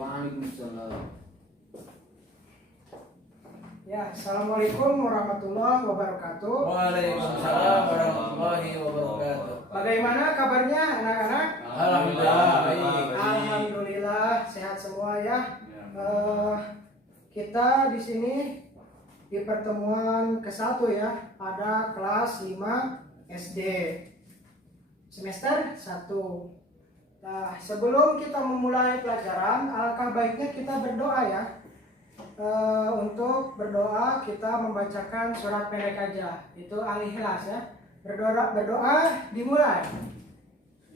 Waalaikumsalam. Ya, assalamualaikum warahmatullahi wabarakatuh. Waalaikumsalam warahmatullahi wabarakatuh. Bagaimana kabarnya anak-anak? Alhamdulillah baik. Alhamdulillah sehat semua ya. Kita di sini di pertemuan ke-1 ya, pada kelas 5 SD semester 1. Nah, sebelum kita memulai pelajaran, alangkah baiknya kita berdoa ya. Untuk berdoa kita membacakan surat pendek aja, itu Al-Ikhlas ya. Berdoa dimulai.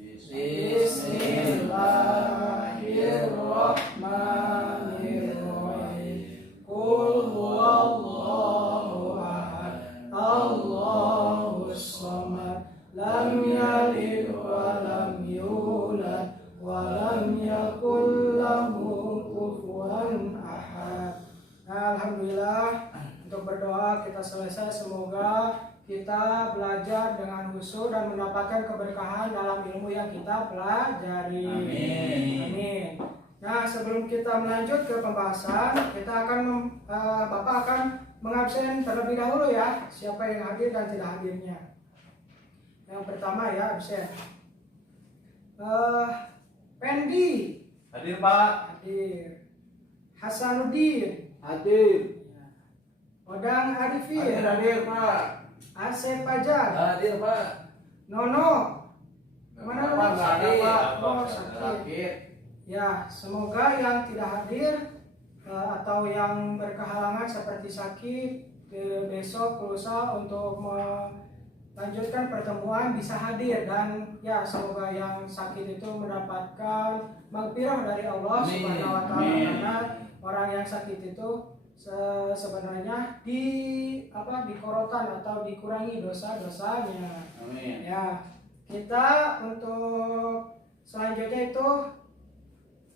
Bismillahirrahmanirrahim. Qul huwallahu ahad, Allahus samad, lam yalid wa lam yulad wa lam yakul lahu kufuwan ahad. Alhamdulillah, untuk berdoa kita selesai. Semoga kita belajar dengan khusyuk dan mendapatkan keberkahan dalam ilmu yang kita pelajari. Amin. Nah, sebelum kita melanjut ke pembahasan, kita akan Bapak akan mengabsen terlebih dahulu ya, siapa yang hadir dan tidak hadirnya. Yang pertama ya, absen. Pendi. Hadir Pak. Hadir. Hasanuddin. Hadir. Odang Arifin. Hadir Pak. Asep Fajar. Hadir Pak. Nono. Kemana Pak? Nono? Nggak ada Pak. Oh, sakit. Ya, semoga yang tidak hadir atau yang berkehalangan seperti sakit besok lusa untuk melanjutkan pertemuan bisa hadir, dan ya semoga yang sakit itu mendapatkan maghfirah dari Allah Subhanahu wa taala, karena orang yang sakit itu sebenarnya dikorotan atau dikurangi dosa-dosanya. Amin. Ya, kita untuk selanjutnya itu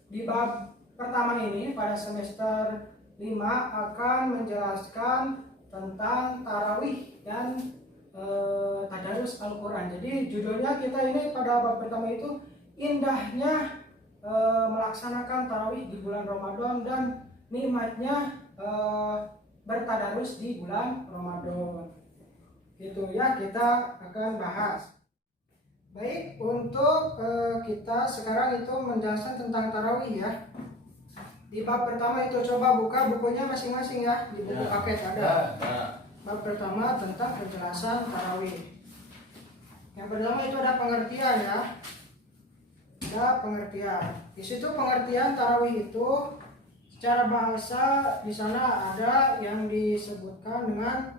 di bab pertama ini pada semester 5 akan menjelaskan tentang tarawih dan tadarus Al-Quran. Jadi judulnya kita ini pada bab pertama itu indahnya melaksanakan tarawih di bulan Ramadan dan nikmatnya bertadarus di bulan Ramadan. Gitu ya, kita akan bahas. Baik, untuk kita sekarang itu menjelaskan tentang tarawih ya. Di bab pertama itu coba buka bukunya masing-masing ya, di buku paket ada. Bab pertama tentang penjelasan tarawih. Yang pertama itu ada pengertian ya. Ada pengertian. Di situ pengertian tarawih itu secara bahasa di sana ada yang disebutkan dengan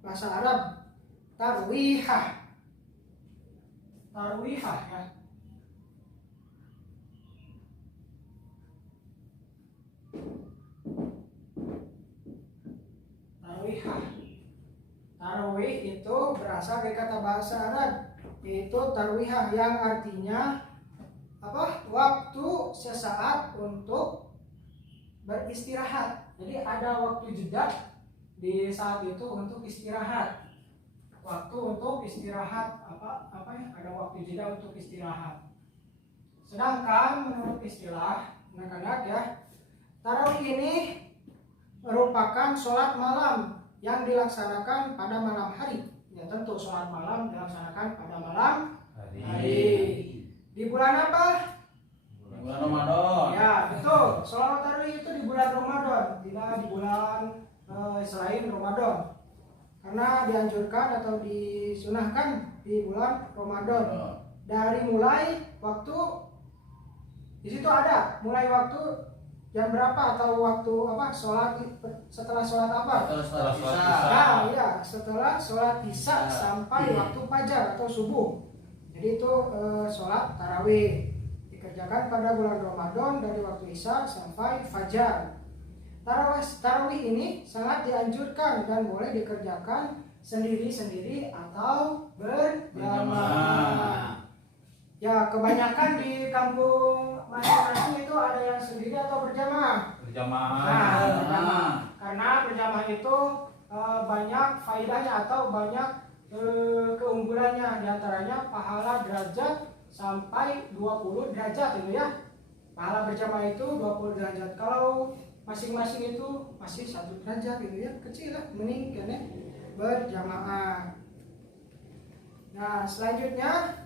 bahasa Arab tarwihah. Tarwihah ya. Tarwihah. Tarawih itu berasal dari kata bahasa Arab, yaitu tarwihah yang artinya apa? Waktu sesaat untuk beristirahat. Jadi ada waktu jeda di saat itu untuk istirahat. Waktu untuk istirahat apa ya? Ada waktu jeda untuk istirahat. Sedangkan menurut istilah anak-anak ya, tarawih ini merupakan sholat malam yang dilaksanakan pada malam hari. Ya tentu sholat malam dilaksanakan pada malam hari. Di bulan apa? Bulan Ramadan. Ya betul, sholat tarawih itu di bulan Ramadan, tidak di bulan selain Ramadan. Karena dianjurkan atau disunahkan di bulan Ramadan. Dari mulai waktu di situ ada mulai waktu jam berapa atau waktu apa sholat setelah sholat apa? Setelah sholat Nah, Isya. ya setelah sholat isya sampai waktu fajar atau subuh. Jadi itu sholat tarawih dikerjakan pada bulan Ramadan dari waktu isya sampai fajar. Tarawih ini sangat dianjurkan dan boleh dikerjakan sendiri-sendiri atau berjamaah. Ya kebanyakan di kampung masing-masing itu ada yang sendiri atau berjamaah. Berjamaah. Nah, berjamaah. Karena berjamaah itu banyak faedahnya atau banyak keunggulannya. Di antaranya pahala derajat sampai 20 derajat itu ya. pahala berjamaah itu 20 derajat. Kalau masing-masing itu masih 1 derajat gitu ya, kecil lah, mending kan ya berjamaah. Nah selanjutnya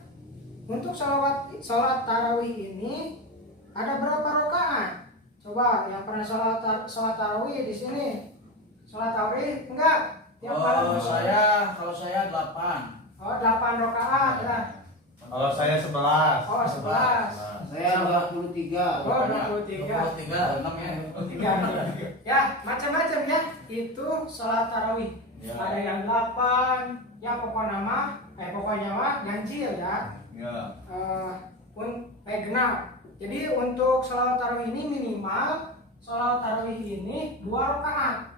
untuk sholat tarawih ini ada berapa rakaat? Coba yang pernah sholat tarawih di sini, sholat tarawih enggak? Tiap malam Kalau saya 8. Oh 8 rakaat ya. Kalau saya 11. Oh 11. Saya 23. Oh 23. 23, 6 ya. 3. Ya macam-macam ya. Itu sholat tarawih. Ya. Ada yang 8, ya pokoknya mah ganjil ya. Ya. Genap. Jadi untuk sholat tarawih ini minimal sholat tarawih ini 2 rakaat.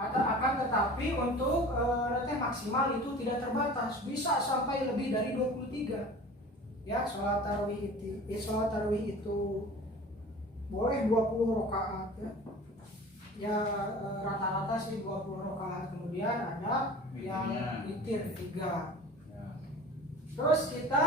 Akan tetapi untuk nanti maksimal itu tidak terbatas, bisa sampai lebih dari 23. Ya sholat tarawih itu boleh 20 rakaat ya. Ya rata-rata sih 20 rakaat. Kemudian ada yang witir 3. Terus kita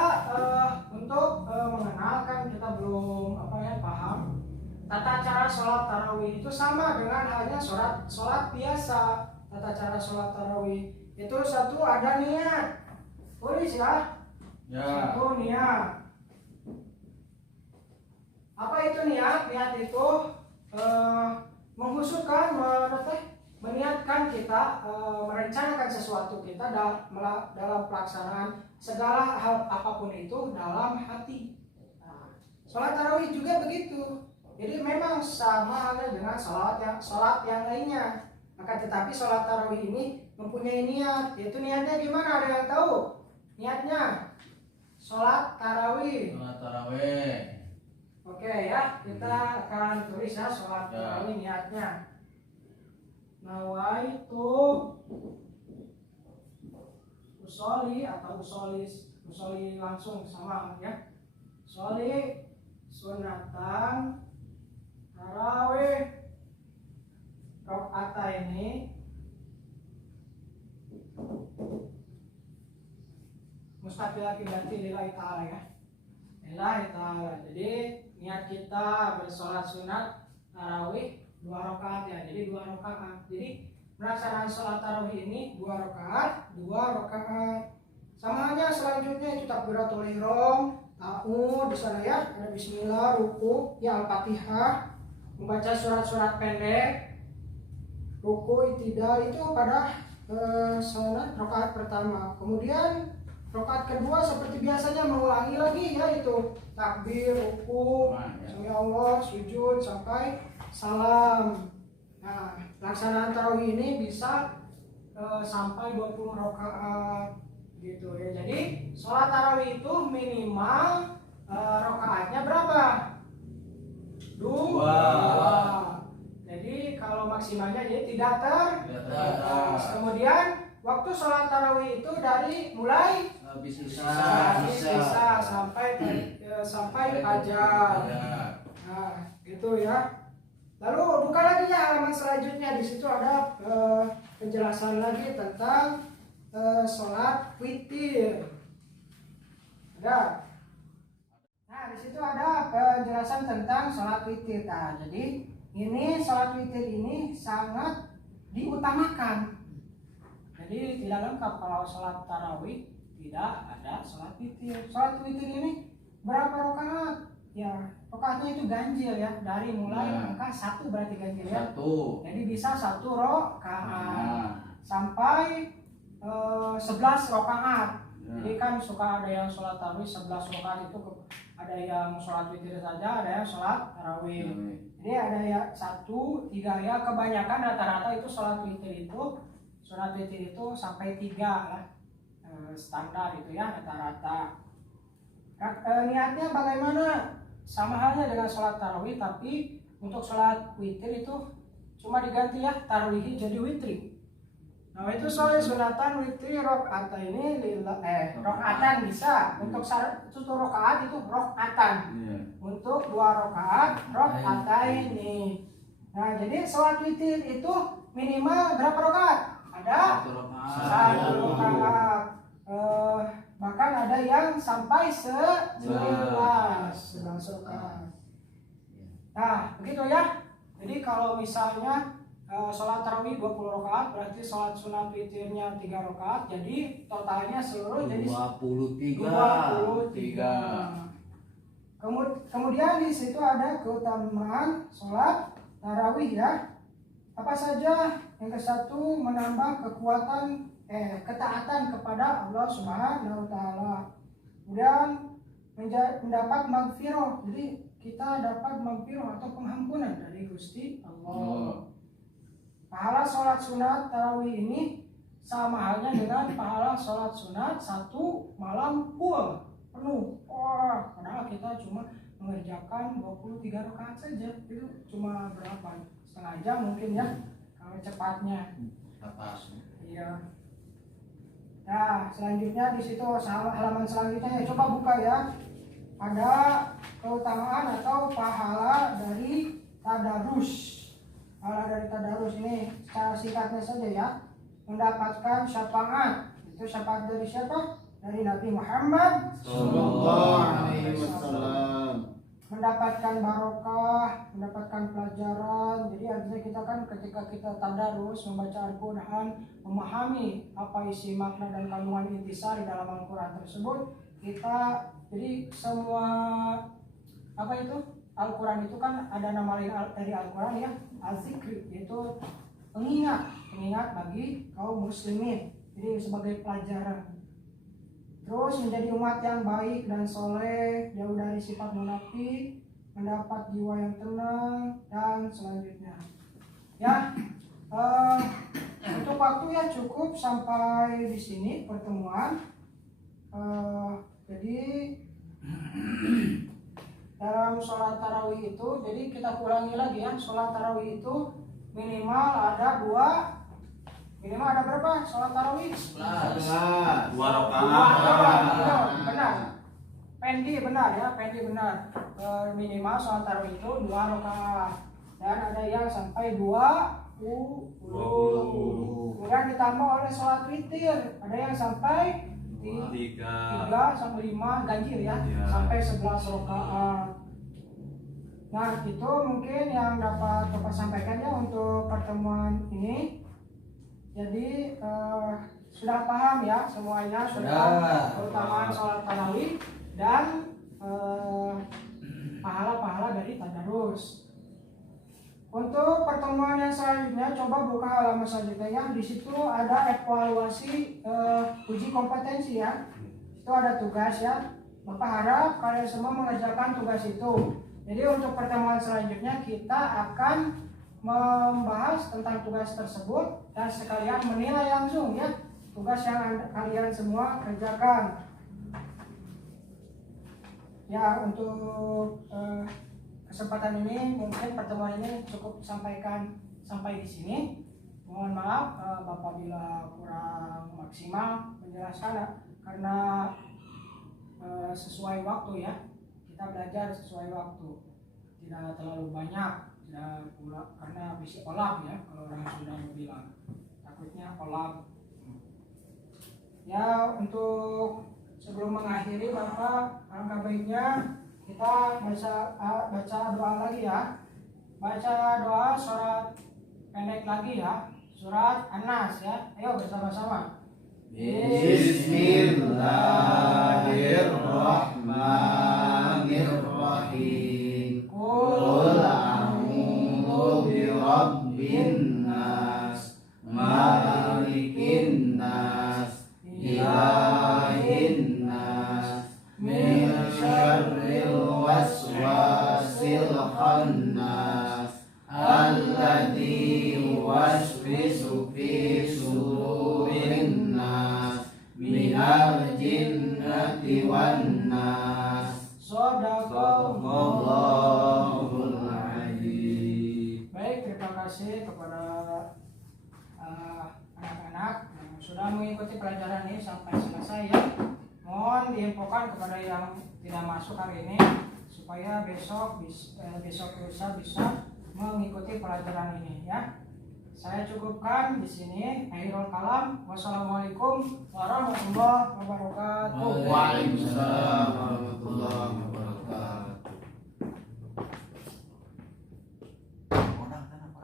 untuk mengenalkan, kita belum paham tata cara sholat tarawih itu sama dengan halnya sholat biasa. Tata cara sholat tarawih itu satu ada niat, tulis ya. Satu niat. Apa itu niat? Niat itu menghususkan, meniatkan kita merencanakan sesuatu kita dalam pelaksanaan segala hal apapun itu dalam hati. Nah, sholat tarawih juga begitu. Jadi memang sama halnya dengan sholat yang lainnya. Maka tetapi sholat tarawih ini mempunyai niat. Yaitu niatnya gimana? Ada yang tahu? Niatnya sholat tarawih. Sholat tarawih. Oke ya, kita akan tulis ya sholat tarawih niatnya. Nawaitu usoli atau usoli langsung sama ya. Usoli sunatan tarawih rakaat ini mustaqil kibati lillahi ta'ala ya. Lillahi ta'ala. Jadi niat kita bersolat sunat tarawih 2 rakaat ya. Jadi 2 rakaat. Jadi pelaksanaan sholat tarawih ini 2 rakaat, 2 rakaat. Sama halnya selanjutnya itu takbiratul ihram, ta'awud di sana ya, ada bismillah, ruku, ya al-fatihah, membaca surat-surat pendek, ruku, itidal itu pada sholat rakaat pertama. Kemudian rakaat kedua seperti biasanya mengulangi lagi yaitu takbir, ruku, sami Allah, sujud sampai salam. Nah, pelaksanaan tarawih ini bisa sampai 20 rakaat gitu ya. Jadi sholat tarawih itu minimal rakaatnya berapa? 2. Jadi kalau maksimalnya jadi tidak terbatas. Kemudian waktu sholat tarawih itu dari mulai Habis bisa sampai fajar. Nah, gitu ya. Lalu buka lagi ya halaman selanjutnya, di situ ada penjelasan lagi tentang sholat witir. Ada. Nah di situ ada penjelasan tentang sholat witir. Nah, jadi ini sholat witir ini sangat diutamakan. Jadi tidak lengkap kalau sholat tarawih tidak ada sholat witir. Sholat witir ini berapa rakaat? Ya, rakaatnya itu ganjil ya, dari mulai angka 1 berarti ganjil ya. 1. Jadi bisa 1 rakaat sampai 11 rakaat. Jadi kan suka ada yang sholat tarawih 11 rakaat itu, ada yang sholat witir saja, ada yang sholat tarawih. Jadi ada ya 1, 3 ya, kebanyakan rata-rata itu sholat witir itu sampai 3 lah, standar itu ya rata-rata. Niatnya bagaimana? Sama halnya dengan sholat tarawih, tapi untuk sholat witir itu cuma diganti ya, tarawih jadi witri. Nah itu sholat sunatan witri rokaat ini rokaatan bisa. Untuk satu rokaat itu rokaatan. Untuk 2 rokaat rokaat ini. Nah jadi sholat witir itu minimal berapa rokaat? Ada 1 rokaat. Bahkan ada ada yang sampai 11 rakaat. Nah, begitu ya. Jadi kalau misalnya sholat tarawih 20 rakaat, berarti sholat sunat witirnya 3 rakaat, jadi totalnya seluruh jadi 23. Kemudian di situ ada keutamaan sholat tarawih ya. Apa saja? Yang ke-1 menambah ketaatan kepada Allah Subhanahu wa taala. Kemudian mendapat maghfirah. Jadi kita dapat maghfirah atau pengampunan dari Gusti Allah. Pahala sholat sunat tarawih ini sama halnya dengan pahala sholat sunat 1 malam full penuh. Padahal kita cuma mengerjakan 23 rakaat saja. Itu cuma berapa? Setengah jam mungkin ya kalau cepatnya. Iya. Nah, selanjutnya di situ halaman selanjutnya ya, coba buka ya. Ada keutamaan atau pahala dari tadarus. Pahala dari tadarus ini secara singkatnya saja ya. Mendapatkan syafaat. Itu syafaat dari siapa? Dari Nabi Muhammad Sallallahu Alaihi Wasallam. Mendapatkan barokah, mendapatkan pelajaran. Jadi artinya kita kan ketika kita tadarus membaca Al-Quran, memahami apa isi makna dan kandungan intisari dalam Al-Quran tersebut, kita jadi semua apa itu Al-Quran itu kan ada nama lain dari Al-Quran ya, az-zikri, yaitu pengingat bagi kaum muslimin. Jadi sebagai pelajaran. Terus menjadi umat yang baik dan soleh, jauh dari sifat munafik, mendapat jiwa yang tenang, dan selanjutnya. Ya, untuk waktu ya cukup sampai di sini pertemuan. Jadi dalam sholat tarawih itu, jadi kita ulangi lagi ya, sholat tarawih itu minimal ada berapa sholat tarawih? 2 rakaat. Benar. Pendi benar ya, pendi benar. Minimal sholat tarawih itu 2 rakaat. Dan ada yang sampai 20. Kemudian ditambah oleh sholat witir. Ada yang sampai 3 sampai 5 ganjil ya, sampai 11 rakaat. Nah, itu mungkin yang dapat Bapak sampaikan ya untuk pertemuan ini. Jadi sudah paham ya semuanya, sudah keutamaan sholat tarawih dan pahala-pahala dari tadarus. Untuk pertemuan yang selanjutnya, coba buka halaman selanjutnya ya. Di situ ada evaluasi uji kompetensi ya. Itu ada tugas ya. Bapak harap kalian semua mengerjakan tugas itu. Jadi untuk pertemuan selanjutnya kita akan membahas tentang tugas tersebut dan sekalian menilai langsung ya tugas yang kalian semua kerjakan. Ya, untuk kesempatan ini mungkin pertemuan ini cukup sampai di sini. Mohon maaf Bapak bila kurang maksimal menjelaskan karena sesuai waktu ya. Kita belajar sesuai waktu. Tidak terlalu banyak. Ya, pula karena bisa kolab ya kalau orang sudah bilang takutnya kolab. Ya, untuk sebelum mengakhiri Bapak, alangkah baiknya kita baca doa lagi ya. Baca doa surat pendek lagi ya, surat An-Nas ya. Ayo bersama-sama. Bismillahirrahmanirrahim. Qul Rabbin nas, malikin nas, ilahin nas, min syarril waswasil khannas, alladzi yuwaswisu fi sudurin nas, minal jinnati wan nas. Shadaqallahul adzim. Baik, terima kasih kepada anak-anak yang sudah mengikuti pelajaran ini sampai selesai ya. Mohon diinfokan kepada yang tidak masuk hari ini supaya besok lusa bisa mengikuti pelajaran ini ya. Saya cukupkan di sini. Akhirul kalam. Wassalamualaikum warahmatullahi wabarakatuh. Waalaikumsalam warahmatullahi wabarakatuh. Orang kan apa?